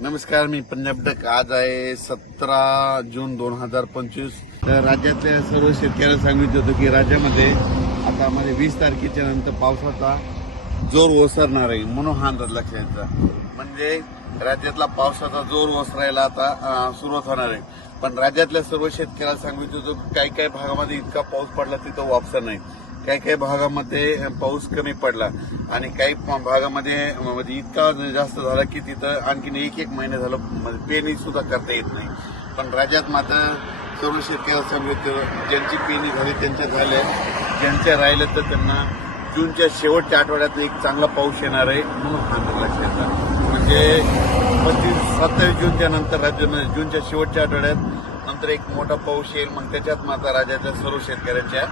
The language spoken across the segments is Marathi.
नमस्कार मी पंजाब डक. आज आहे सतरा जून दोन हजार पंचवीस. तर राज्यातल्या सर्व शेतकऱ्यांना सांगितलं होतं की राज्यामध्ये आता मध्ये वीस तारखेच्या नंतर पावसाचा जोर ओसरणार आहे म्हणून हा अंदाज लक्षात यायचा म्हणजे राज्यातला पावसाचा जोर ओसरायला आता सुरुवात होणार आहे. पण राज्यातल्या सर्व शेतकऱ्याला सांगितलं होतं काही काही भागामध्ये इतका पाऊस पडला तिथं वापसा नाही. काही काही भागामध्ये पाऊस कमी पडला आणि काही भागामध्ये म्हणजे इतका जास्त झाला की तिथं आणखीन एक एक महिने झालं म्हणजे पेरणी सुद्धा करता येत नाही. पण राज्यात मात्र सर्व शेतकऱ्याला सांगितलं ज्यांची पेरणी झाली त्यांच्या झाल्या. ज्यांच्या राहिल्या तर त्यांना जूनच्या शेवटच्या आठवड्यात एक चांगला पाऊस येणार आहे म्हणून हा लक्षात म्हणजे पंचवीस सत्तावीस जूनच्या नंतर राज्यानं म्हणजे जूनच्या शेवटच्या आठवड्यात नंतर एक मोठा पाऊस येईल मग त्याच्यात मात्र राज्याच्या सर्व शेतकऱ्यांच्या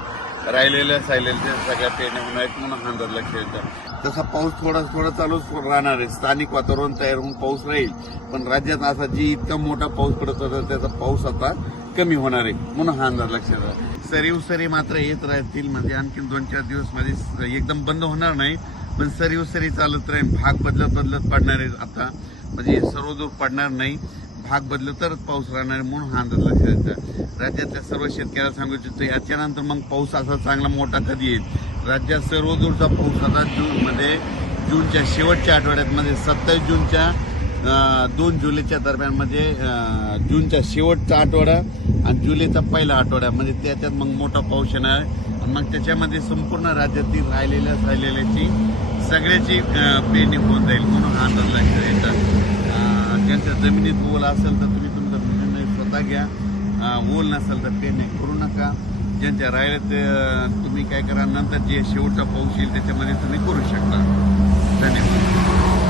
राहिलेल्या सायलेल्या सगळ्या पेरण्या होणार आहेत म्हणून हा खेळतात लक्षात तसा पाऊस थोडा थोडा चालूच राहणार आहे. स्थानिक वातावरण तयार होऊन पाऊस राहील. पण राज्यात असा जी इतका मोठा पाऊस पडत होता त्याचा पाऊस आता कमी होणार आहे म्हणून हा अंदाज लक्षात येतात सरी उसरी मात्र येत राहतील. म्हणजे आणखीन दोन चार दिवसमध्ये एकदम बंद होणार नाही. पण सरी उसरी चालत राहील. भाग बदलत बदलत पडणार आहे आता. म्हणजे सर्वदूर पडणार नाही. भाग बदल तरच पाऊस राहणार म्हणून हा अंदाज लक्षात राज्यातल्या सर्व शेतकऱ्याला सांगू इच्छितो याच्यानंतर मग पाऊस असा चांगला मोठा कधी येईल? राज्यात सर्वदूरचा पाऊस आता जूनमध्ये जूनच्या शेवटच्या आठवड्यातमध्ये सत्तावीस जूनच्या दोन जुलैच्या दरम्यान म्हणजे जूनच्या शेवटचा आठवडा आणि जुलैचा पहिला आठवडा. म्हणजे त्याच्यात मग मोठा पाऊस येणार. आणि मग त्याच्यामध्ये संपूर्ण राज्यातील राहिलेल्या राहिलेल्याची सगळ्याची पेरणी होऊन जाईल म्हणून हा अंदाज लक्षात जमिनीत ओल असेल तर तुम्ही तुमचा निर्णय स्वतः घ्या. ओल नसेल तर पेरणी करू नका. ज्यांच्या राहिले ते तुम्ही काय करा नंतर जे शेवटचा पाऊस येईल त्याच्यामध्ये तुम्ही करू शकता. धन्यवाद.